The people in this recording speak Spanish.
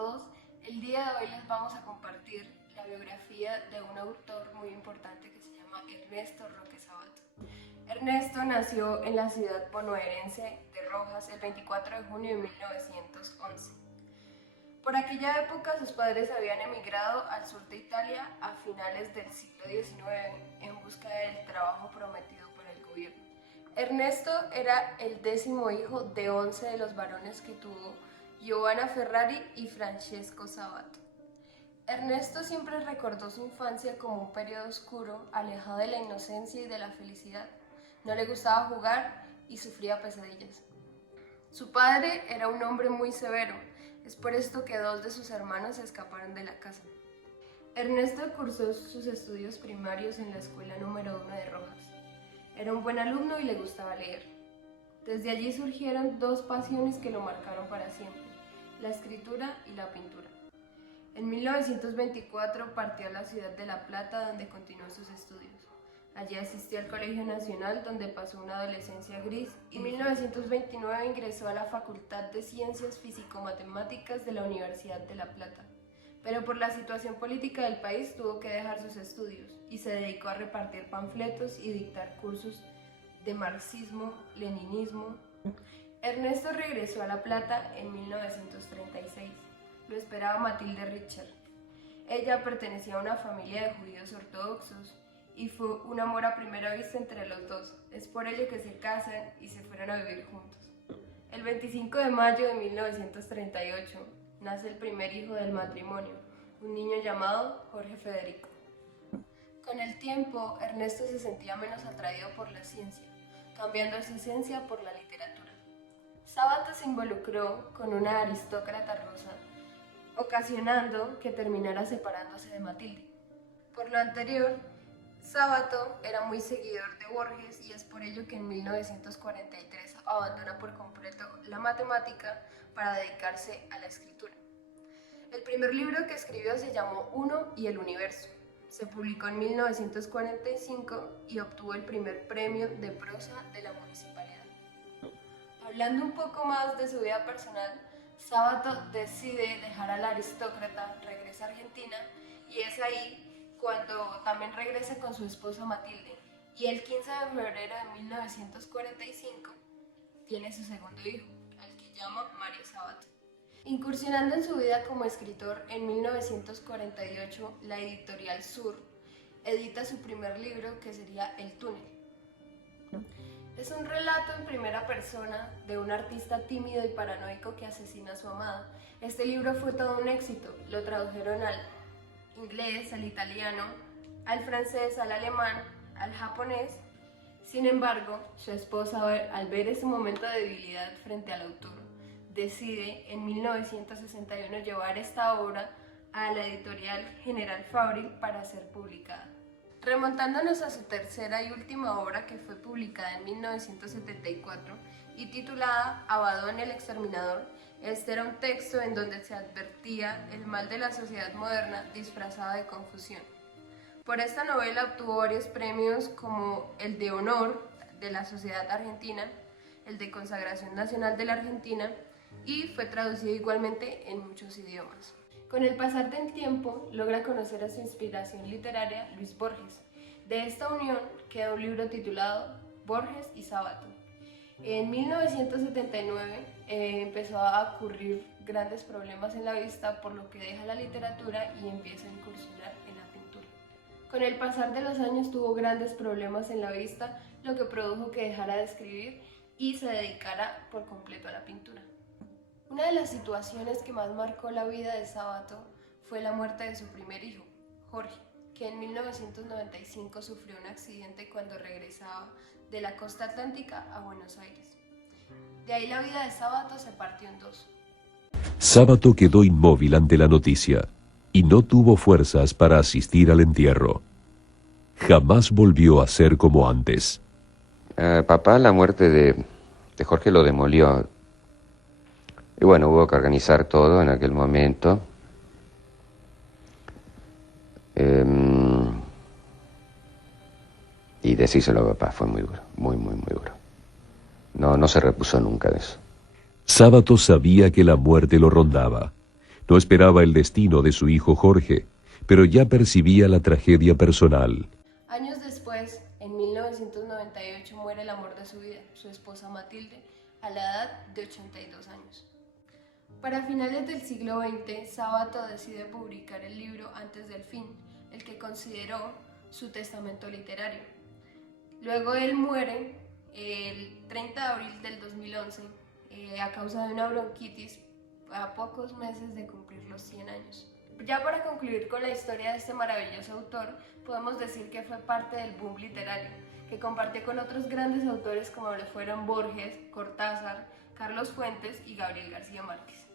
todos. El día de hoy les vamos a compartir la biografía de un autor muy importante que se llama Ernesto Roque Sabato. Ernesto nació en la ciudad bonaerense de Rojas el 24 de junio de 1911. Por aquella época sus padres habían emigrado al sur de Italia a finales del siglo XIX en busca del trabajo prometido por el gobierno. Ernesto era el 10º hijo de 11 de los varones que tuvo Giovanna Ferrari y Francesco Sabato. Ernesto siempre recordó su infancia como un periodo oscuro, alejado de la inocencia y de la felicidad. No le gustaba jugar y sufría pesadillas. Su padre era un hombre muy severo, es por esto que 2 de sus hermanos se escaparon de la casa. Ernesto cursó sus estudios primarios en la escuela número 1 de Rojas. Era un buen alumno y le gustaba leer. Desde allí surgieron 2 pasiones que lo marcaron para siempre: la escritura y la pintura. En 1924 partió a la ciudad de La Plata, donde continuó sus estudios. Allí asistió al Colegio Nacional, donde pasó una adolescencia gris, y en 1929 ingresó a la Facultad de Ciencias Físico-Matemáticas de la Universidad de La Plata. Pero por la situación política del país tuvo que dejar sus estudios y se dedicó a repartir panfletos y dictar cursos de marxismo, leninismo. Ernesto regresó a La Plata en 1936. Lo esperaba Matilde Richter. Ella pertenecía a una familia de judíos ortodoxos y fue un amor a primera vista entre los dos. Es por ello que se casan y se fueron a vivir juntos. El 25 de mayo de 1938 nace el primer hijo del matrimonio, un niño llamado Jorge Federico. Con el tiempo, Ernesto se sentía menos atraído por la ciencia, cambiando su esencia por la literatura. Sabato se involucró con una aristócrata rusa, ocasionando que terminara separándose de Matilde. Por lo anterior, Sabato era muy seguidor de Borges y es por ello que en 1943 abandona por completo la matemática para dedicarse a la escritura. El primer libro que escribió se llamó Uno y el Universo. Se publicó en 1945 y obtuvo el primer premio de prosa de la municipalidad. Hablando un poco más de su vida personal, Sabato decide dejar a la aristócrata, regresa a Argentina y es ahí cuando también regresa con su esposa Matilde, y el 15 de febrero de 1945 tiene su segundo hijo, al que llama Mario Sabato. Incursionando en su vida como escritor, en 1948 la editorial Sur edita su primer libro, que sería El Túnel. Es un relato en primera persona de un artista tímido y paranoico que asesina a su amada. Este libro fue todo un éxito, lo tradujeron al inglés, al italiano, al francés, al alemán, al japonés. Sin embargo, su esposa, al ver ese momento de debilidad frente al autor, decide en 1961 llevar esta obra a la editorial General Fabril para ser publicada. Remontándonos a su tercera y última obra, que fue publicada en 1974 y titulada Abadón el Exterminador, este era un texto en donde se advertía el mal de la sociedad moderna disfrazada de confusión. Por esta novela obtuvo varios premios, como el de Honor de la Sociedad Argentina, el de Consagración Nacional de la Argentina, y fue traducido igualmente en muchos idiomas. Con el pasar del tiempo, logra conocer a su inspiración literaria, Luis Borges. De esta unión queda un libro titulado Borges y Sabato. En 1979 empezó a ocurrir grandes problemas en la vista, por lo que deja la literatura y empieza a incursionar en la pintura. Con el pasar de los años tuvo grandes problemas en la vista, lo que produjo que dejara de escribir y se dedicara por completo a la pintura. Una de las situaciones que más marcó la vida de Sabato fue la muerte de su primer hijo, Jorge, que en 1995 sufrió un accidente cuando regresaba de la costa atlántica a Buenos Aires. De ahí la vida de Sabato se partió en 2. Sabato quedó inmóvil ante la noticia y no tuvo fuerzas para asistir al entierro. Jamás volvió a ser como antes. Papá, la muerte de Jorge lo demolió. Y bueno, hubo que organizar todo en aquel momento. Y decírselo a papá fue muy duro, muy duro. No se repuso nunca de eso. Sabato sabía que la muerte lo rondaba, No esperaba el destino de su hijo Jorge, pero ya percibía la tragedia personal. Años después, en 1998, muere el amor de su vida, su esposa Matilde, a la edad de 82 años. Para finales del siglo XX, Sábato decide publicar el libro Antes del fin, el que consideró su testamento literario. Luego él muere el 30 de abril del 2011 a causa de una bronquitis a pocos meses de cumplir los 100 años. Ya para concluir con la historia de este maravilloso autor, podemos decir que fue parte del boom literario, que compartió con otros grandes autores como lo fueron Borges, Cortázar, Carlos Fuentes y Gabriel García Márquez.